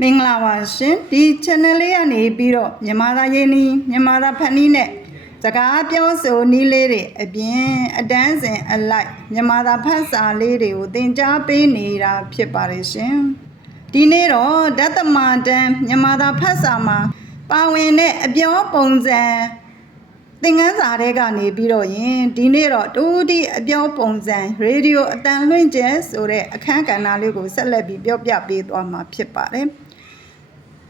မင်္ဂလာပါရှင်ဒီ channel လေးကနေပြီးတော့မြန်မာသားရင်းနှီးမြန်မာသားဖန်နီးနဲ့စကားပြောဆိုနည်းလေးတွေအပြင်အတန်းစဉ်အလိုက်မြန်မာသားဖတ်စာလေးတွေကိုသင်ကြားပေးနေတာဖြစ်ပါတယ်ရှင်ဒီနေ့တော့ဓတ္တမတန်းမြန်မာသားဖတ်စာမှာပါဝင်တဲ့အပြောပုံစံသင်ခန်းစာတွေကနေပြီးတော့ယင်ဒီနေ့တော့တူတီအပြောပုံစံရေဒီယိုအတန်လွှင့်ကျဲဆိုတဲ့အခန်းကဏ္ဍလေးကိုဆက်လက်ပြီးပြောပြပေးသွားမှာဖြစ်ပါတယ်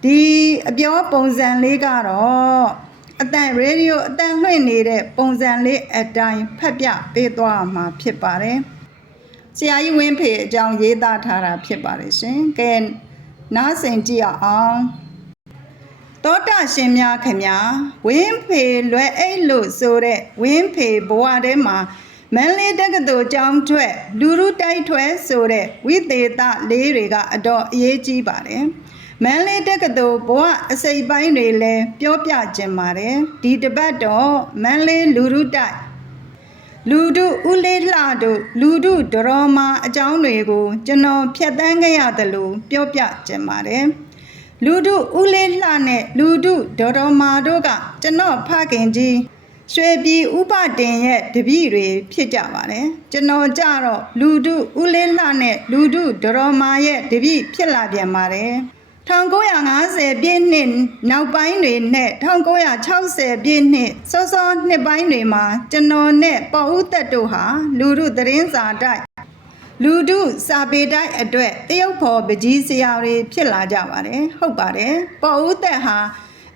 ဒီအပြောပုံစံလေးကတော့အတန်ရေဒီယိုအတန်လွှင့်နေတဲ့ပုံစံလေးအတိုင်းဖတ်ပြပေးသွားမှာဖြစ်ပါတယ်ဆရာကြီးဝင်းဖေအကြောင်းရေးသားထားတာဖြစ်ပါတယ်ရှင်ကဲနားဆင်ကြည့်အောင်တောတာရှင်များခင်ဗျာဝင်းဖေလွယ်အိတ်လို့ဆိုတဲ့ဝင်းဖေဘဝထဲမှာမန်လေးတက္ကသိုလ်ကျောင်းထွက်လူလူတိုက်ထွက်ဆိုတဲ့ဝိသေသလေးတွေကအတော့အရေးကြီးပါတယ် မန်လေးတက္ကသိုလ်ဘဝအစိပ်ပိုင်းတွေလည်းပြောပြခြင်းပါတယ်ဒီတပတ်တော့မန်လေးလူလူတိုက်လူဒုဦးလေးလှတို့လူဒုဒရောမာအကြောင်းတွေကို ကျွန်တော်ဖြတ်တန်းခဲ့ရတယ်လို့ပြောပြခြင်းပါတယ်လူဒုဦးလေးလှနဲ့လူဒုဒေါ်တော်မာတို့ကကျွန်တော်ဖခင်ကြီးရွှေပြည်ဥပတင်ရဲ့တပည့်တွေဖြစ်ကြပါတယ်ကျွန်တော်ကြတော့လူဒုဦးလေးလှနဲ့လူဒုဒေါ်တော်မာရဲ့တပည့်ဖြစ်လာပြန်ပါတယ် 1950ပြည့်နှစ်နောက်ပိုင်းတွေနဲ့1960ပြည့်နှစ်စောစောနှစ်ပိုင်းတွေမှာကျွန်တော်နဲ့ပေါ့ဦးသက်တို့ဟာလူဒုသတင်းစာတိုက်လူဒုစာပေတိုက်အတွက်တရုတ်ဖော်ပကြီးဆရာတွေဖြစ်လာကြပါတယ်ဟုတ်ပါတယ်ပေါ်ဦးသက်ဟာ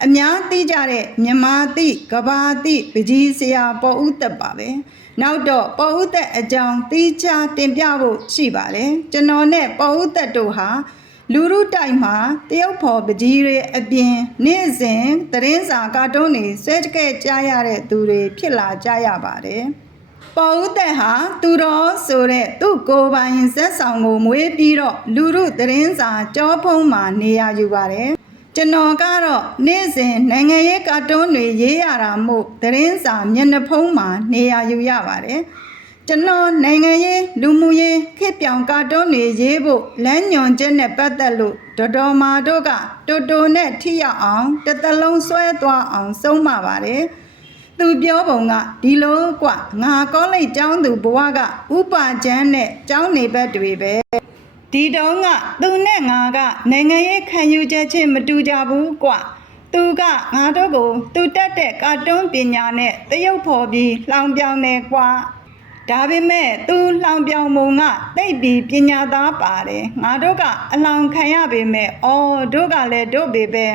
အများသိကြတဲ့မြန်မာသိကဘာသိပကြီးဆရာပေါ်ဦးသက်ပါပဲနောက်တော့ပေါ်ဦးသက်အကြောင်းသိချတင်ပြဖို့ရှိပါတယ်ကျွန်တော်နဲ့ပေါ်ဦးသက်တို့ဟာ လူရုတိုက်မှာတရုတ်ဖော်ပကြီးတွေအပြင်နေ့စဉ်သတင်းစာကာတွန်းတွေဆွဲကြဲကြရတဲ့သူတွေဖြစ်လာကြရပါတယ်ပေါ်ဦးသက်ဟာသူတော်ဆိုတဲ့သူ့ကိုယ်ပိုင်ဇက်ဆောင်ကိုမွေးပြီးတော့လူရုသတင်းစာကြောဖုံးမှာနေရယူပါတယ်ကျွန်တော်ကတော့နေ့စဉ်နိုင်ငံရေးကာတွန်းတွေရေးရတာမို့သတင်းစာမျက်နှာဖုံးမှာနေရယူရပါတယ် ကျွန်တော်နိုင်ငံရေးလူမှုရေးခေတ်ပြောင်ကာတွန်းတွေရေးဖို့လမ်းညွှန်ချက်နဲ့ပတ်သက်လို့ဒေါ်တော်မာတို့ကတိုတိုနဲ့ထိရောက်အောင်တစ်သလုံးဆွဲသွားအောင်ဆုံးမပါတယ် သူပြောပုံကဒီလိုกว่าငါကောလိပ်ကျောင်းသူဘဝကဥပါချမ်းနဲ့ကျောင်းနေဘက်တွေပဲဒီတုန်းကသူနဲ့ငါကနိုင်ငံရေးခံယူချက်ချင်းမတူကြဘူးกว่าသူကငါတို့ကိုသူတက်တဲ့ကာတွန်းပညာနဲ့တရုပ်ဖော်ပြီးလှောင်ပြောင်နေกว่า ဒါပေမဲ့သူလှောင်ပြောင်မုံကသိပ်ပြီးပညာသားပါတယ်ငါတို့ကအလောင်ခံရပေမဲ့အော်တို့ကလည်းတို့ပေပဲ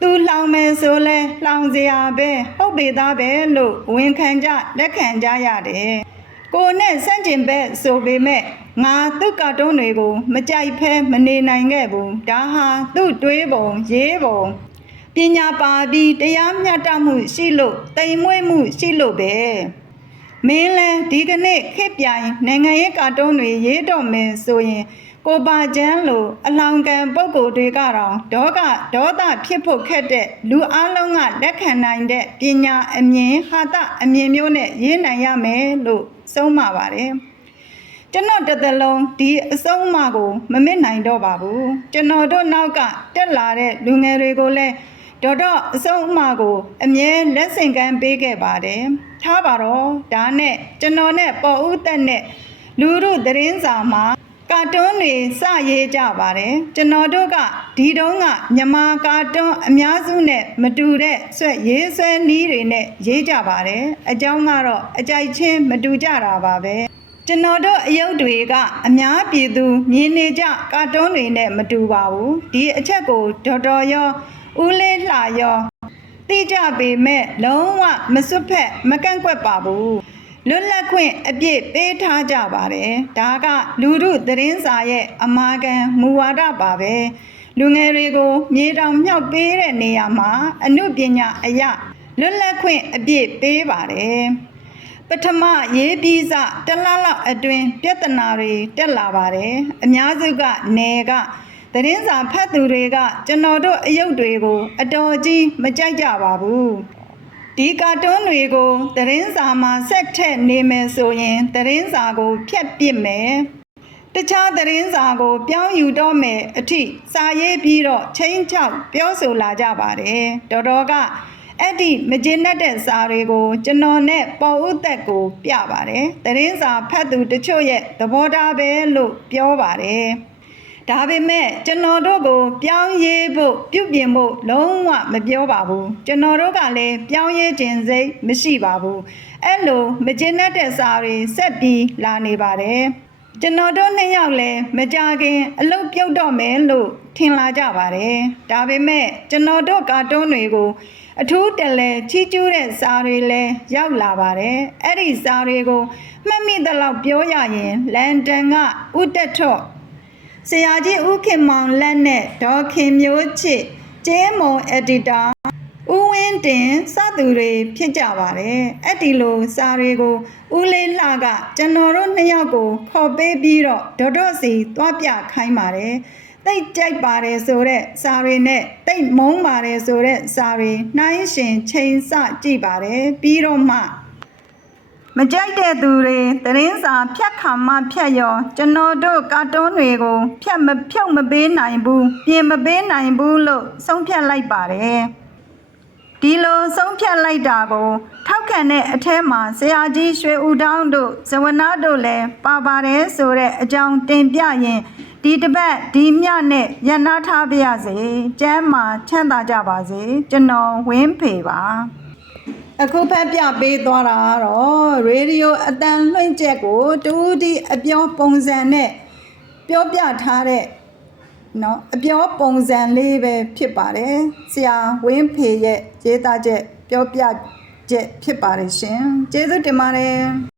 သူလှောင်မယ်ဆိုလဲလှောင်စရာပဲဟုတ်ပေသားပဲလို့ဝန်ခံကြလက်ခံကြရတယ်ကိုနဲ့စန့်ကျင်ဘက်ဆိုပေမဲ့ငါသူ့ကာတွန်းတွေကိုမကြိုက်ဖဲမနေနိုင်ခဲ့ဘူးဒါဟာသူ့တွေးပုံရေးပုံပညာပါပြီးတရားမျှတမှုရှိလို့တိမ်မွေ့မှုရှိလို့ပဲ မင်းလဲဒီကနေ့ခေတ်ပြိုင်နိုင်ငံရေးကာတွန်းတွေရေးတော့မယ်ဆိုရင်ကိုပါချမ်းလိုအလောင်ကန်ပုံကိုယ်တွေကတော့ဒေါကဒေါသဖြစ်ဖို့ခက်တဲ့လူအလုံးကလက်ခံနိုင်တဲ့ပညာအမြင်ဟာတအမြင်မျိုးနဲ့ရေးနိုင်ရမယ်လို့ဆုံးမပါတယ်ကျွန်တော်တစ်သက်လုံးဒီအဆုံးအမကိုမမစ်နိုင်တော့ပါဘူးကျွန်တော်တို့နောက်ကတက်လာတဲ့လူငယ်တွေကိုလည်း ဒေါတော့အဆုံးအမကိုအမြဲလက်ဆင့်ကမ်းပေးခဲ့ပါတယ်ထားပါတော့ဒါနဲ့ကျွန်တော်နဲ့ပေါ်ဦးသက်နဲ့လူရုသတင်းစာမှာကာတွန်းတွေစရေးကြပါတယ်ကျွန်တော်တို့ကဒီတုန်းကမြန်မာကာတွန်းအများစုနဲ့မတူတဲ့ဆွဲရေးဆွဲနီးတွေနဲ့ရေးကြပါတယ်အကြောင်းကတော့အကြိုက်ချင်းမတူကြတာပါပဲကျွန်တော်တို့အယုတ်တွေကအများပြည်သူမြင်နေကြကာတွန်းတွေနဲ့မတူပါဘူးဒီအချက်ကိုဒေါ်တော်ရော ဦးလေးလှရောသိကြပေမဲ့လုံးဝမစွတ်ဖက်မကန့်ကွက်ပါဘူးလွတ်လပ်ခွင့်အပြည့်ပေးထားကြပါတယ်ဒါကလူမှုသတင်းစာရဲ့အမာခံမူဝါဒပါပဲလူငယ်တွေကိုမြေတောင်မြောက်ပေးတဲ့နေရာမှာအမှုပညာအရာလွတ်လပ်ခွင့်အပြည့်ပေးပါတယ်ပထမရေးပြီးစတစ်လလောက်အတွင်းပြဿနာတွေတက်လာပါတယ်အများစုကနေက သတင်းစာဖတ်သူတွေကကျွန်တော်တို့အယုတ်တွေကို အတော်ကြီးမကြိုက်ကြပါဘူးဒီကာတွန်းတွေကိုသတင်းစာမှာဆက်ထက်နေမယ်ဆိုရင်သတင်းစာကိုဖျက်ပစ်မယ်တခြားသတင်းစာကို ပြောင်းယူတော့မယ်အထိစာရေးပြီးတော့ချင်းချောက်ပြောဆိုလာကြပါတယ်တော်တော်ကအဲ့ဒီမကျင်းတတ်တဲ့စာတွေကိုကျွန်တော်နဲ့ပေါ်ဦးသက်ကိုပြပါတယ်သတင်းစာဖတ်သူတချို့ရဲ့သဘောထားပဲလို့ပြောပါတယ် ဒါပေမဲ့ကျွန်တော်တို့ကို ပြောင်းရေးဖို့ပြုပြင်ဖို့လုံးဝမပြောပါဘူးကျွန်တော်တို့ကလည်းပြောင်းရေးခြင်းစိတ်မရှိပါဘူးအဲ့လိုမကျင်းတတ်တဲ့စာတွေဆက်ပြီးလာနေပါတယ်ကျွန်တော်တို့နှစ်ယောက်လည်းမကြခင်အလုပ်ပြုတ်တော့မယ်လို့ထင်လာကြပါတယ်။ဒါပေမဲ့ကျွန်တော်တို့ကာတွန်းတွေကိုအထူးတလဲချီးကျူးတဲ့စာတွေလည်းရောက်လာပါတယ်။အဲ့ဒီစာတွေကိုမှတ်မိသလောက်ပြောရရင်လန်ဒန်ကဥတက်ထော့ ဆရာကြီးဦးခင်မောင်လက်နဲ့ဒေါ်ခင်မျိုးချစ်ကျဲမုံအက်ဒီတာဦးဝင်းတင်စသူတွေဖြစ်ကြပါတယ်အဲ့ဒီလိုစာတွေကိုဦးလေးလှကကျွန်တော်တို့နှစ်ယောက်ကိုခေါ်ပေးပြီးတော့ဒေါ်ဒေါ့စီသွားပြခိုင်းပါတယ်တိတ်ကြိုက်ပါတယ်ဆိုတဲ့စာတွေနဲ့တိတ်မုန်းပါတယ်ဆိုတဲ့စာတွေနှိုင်းရှင်ချိန်ဆကြည့်ပါတယ်ပြီးတော့မှ မကြိုက်တဲ့သူတွေသတင်းစာဖြတ်ခါမှဖြတ်ရောကျွန်တော်တို့ကာတွန်းတွေကိုဖြတ်မဖြုတ်မပေးနိုင်ဘူးပြင်မပေးနိုင်ဘူးလို့ဆုံးဖြတ်လိုက်ပါတယ်ဒီလိုဆုံးဖြတ်လိုက်တာကို ထောက်ခံတဲ့အထက်မှာဆရာကြီးရွှေဦးတောင်းတို့ဇဝနာတို့လည်းပါပါတယ်ဆိုတဲ့အကြောင်းတင်ပြရင်ဒီတစ်ပတ်ဒီမြနဲ့ရန်နာထားပါရစေကျမ်းမှာချမ်းသာကြပါစေကျွန်တော်ဝင်းဖေပါ အခုဖက်ပြပေးသွားတာကတော့ရေဒီယိုအတန်လွှင့်ချက်ကိုတူဒီအပြောပုံစံနဲ့ပြောပြထားတဲ့เนาะအပြောပုံစံလေးပဲဖြစ်ပါတယ်ဆရာဝင်းဖေရဲ့ရေးသားချက်ပြောပြချက်ဖြစ်ပါတယ်ရှင်ကျေးဇူးတင်ပါတယ်